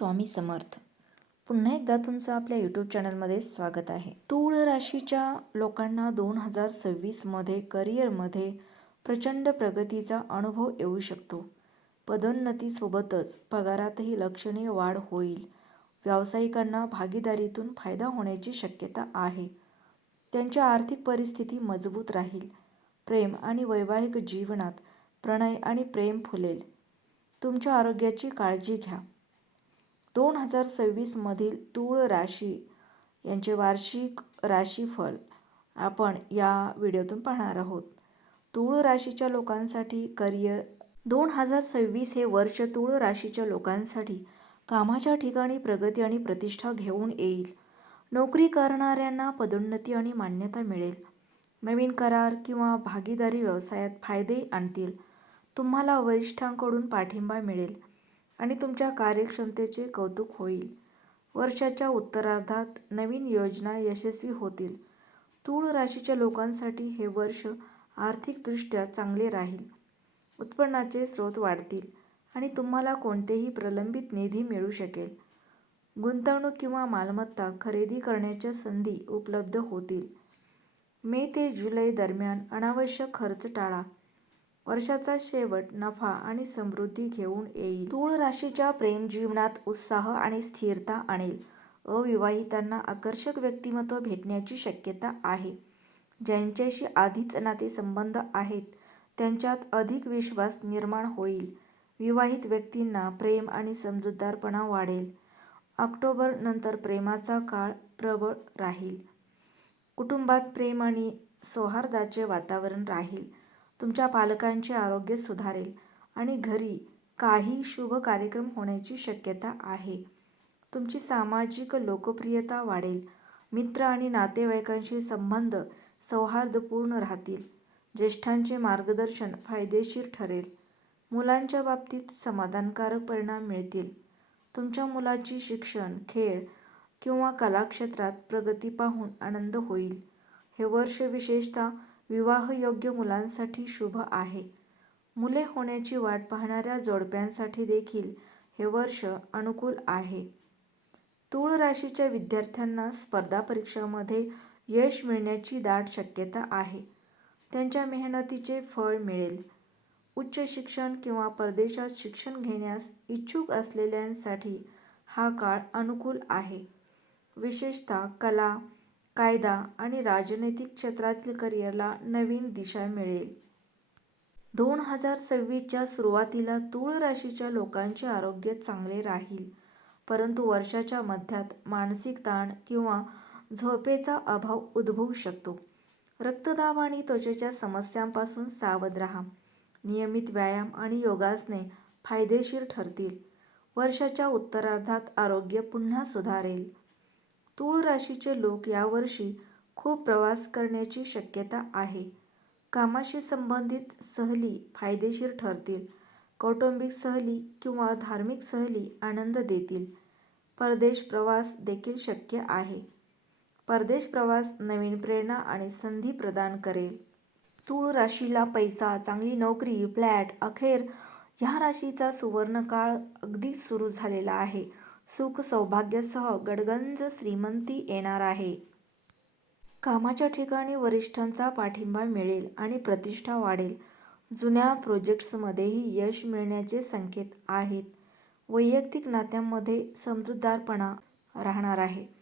स्वामी समर्थ. पुन्हा एकदा तुमचं आपल्या यूट्यूब चॅनलमध्ये स्वागत आहे. तूळ राशीच्या लोकांना दोन हजार सव्वीसमध्ये करिअरमध्ये प्रचंड प्रगतीचा अनुभव येऊ शकतो. पदोन्नतीसोबतच पगारातही लक्षणीय वाढ होईल. व्यावसायिकांना भागीदारीतून फायदा होण्याची शक्यता आहे. त्यांची आर्थिक परिस्थिती मजबूत राहील. प्रेम आणि वैवाहिक जीवनात प्रणय आणि प्रेम फुलेल. तुमच्या आरोग्याची काळजी घ्या. हजार सव्वीसमधील तूळ राशी यांचे वार्षिक राशीफल आपण या व्हिडिओतून पाहणार आहोत. तूळ राशीच्या लोकांसाठी करिअर दोन हजार सव्वीस हे वर्ष तूळ राशीच्या लोकांसाठी कामाच्या ठिकाणी प्रगती आणि प्रतिष्ठा घेऊन येईल. नोकरी करणाऱ्यांना पदोन्नती आणि मान्यता मिळेल. नवीन करार किंवा भागीदारी व्यवसायात फायदे आणतील. तुम्हाला वरिष्ठांकडून पाठिंबा मिळेल. आणि तुमच्या कार्यक्षमतेचे कौतुक होईल. वर्षाच्या उत्तरार्धात नवीन योजना यशस्वी होतील. तूळ राशीच्या लोकांसाठी हे वर्ष आर्थिकदृष्ट्या चांगले राहील. उत्पन्नाचे स्रोत वाढतील आणि तुम्हाला कोणतेही प्रलंबित निधी मिळू शकेल. गुंतवणूक किंवा मालमत्ता खरेदी करण्याच्या संधी उपलब्ध होतील. मे ते जुलै दरम्यान अनावश्यक खर्च टाळा. वर्षाचा शेवट नफा आणि समृद्धी घेऊन येईल. तूळ राशीच्या प्रेम जीवनात उत्साह आणि स्थिरता आणेल. अविवाहितांना आकर्षक व्यक्तिमत्व भेटण्याची शक्यता आहे. ज्यांच्याशी आधीच नातेसंबंध आहेत त्यांच्यात अधिक विश्वास निर्माण होईल. विवाहित व्यक्तींना प्रेम आणि समजूतदारपणा वाढेल. ऑक्टोबर नंतर प्रेमाचा काळ प्रबळ राहील. कुटुंबात प्रेम आणि सौहार्दाचे वातावरण राहील. तुमच्या पालकांचे आरोग्य सुधारेल आणि घरी काही शुभ कार्यक्रम होण्याची शक्यता आहे. तुमची सामाजिक लोकप्रियता वाढेल. मित्र आणि नातेवाईकांशी संबंध सौहार्दपूर्ण राहतील. ज्येष्ठांचे मार्गदर्शन फायदेशीर ठरेल. मुलांच्या बाबतीत समाधानकारक परिणाम मिळतील. तुमच्या मुलाची शिक्षण खेळ किंवा कलाक्षेत्रात प्रगती पाहून आनंद होईल. हे वर्ष विशेषतः विवाहयोग्य मुलांसाठी शुभ आहे. मुले होण्याची वाट पाहणाऱ्या जोडप्यांसाठी देखील हे वर्ष अनुकूल आहे. तूळ राशीच्या विद्यार्थ्यांना स्पर्धा परीक्षामध्ये यश मिळण्याची दाट शक्यता आहे. त्यांच्या मेहनतीचे फळ मिळेल. उच्च शिक्षण किंवा परदेशात शिक्षण घेण्यास इच्छुक असलेल्यांसाठी हा काळ अनुकूल आहे. विशेषतः कला कायदा आणि राजनैतिक क्षेत्रातील करिअरला नवीन दिशा मिळेल. दोन हजार सव्वीसच्या सुरुवातीला तूळ राशीच्या लोकांचे आरोग्य चांगले राहील परंतु वर्षाच्या मध्यात मानसिक ताण किंवा झोपेचा अभाव उद्भवू शकतो. रक्तदाब आणि त्वचेच्या समस्यांपासून सावध राहा. नियमित व्यायाम आणि योगासने फायदेशीर ठरतील. वर्षाच्या उत्तरार्धात आरोग्य पुन्हा सुधारेल. तूळ राशीचे लोक यावर्षी खूप प्रवास करण्याची शक्यता आहे. कामाशी संबंधित सहली फायदेशीर ठरतील. कौटुंबिक सहली किंवा धार्मिक सहली आनंद देतील. परदेश प्रवास देखील शक्य आहे. परदेश प्रवास नवीन प्रेरणा आणि संधी प्रदान करेल. तूळ राशीला पैसा चांगली नोकरी फ्लॅट अखेर ह्या राशीचा सुवर्णकाळ अगदीच सुरू झालेला आहे. सुख सौभाग्यासह गडगंज श्रीमंती येणार आहे. कामाच्या ठिकाणी वरिष्ठांचा पाठिंबा मिळेल आणि प्रतिष्ठा वाढेल. जुन्या प्रोजेक्ट्समध्येही यश मिळण्याचे संकेत आहेत. वैयक्तिक नात्यांमध्ये समजूतदारपणा राहणार आहे.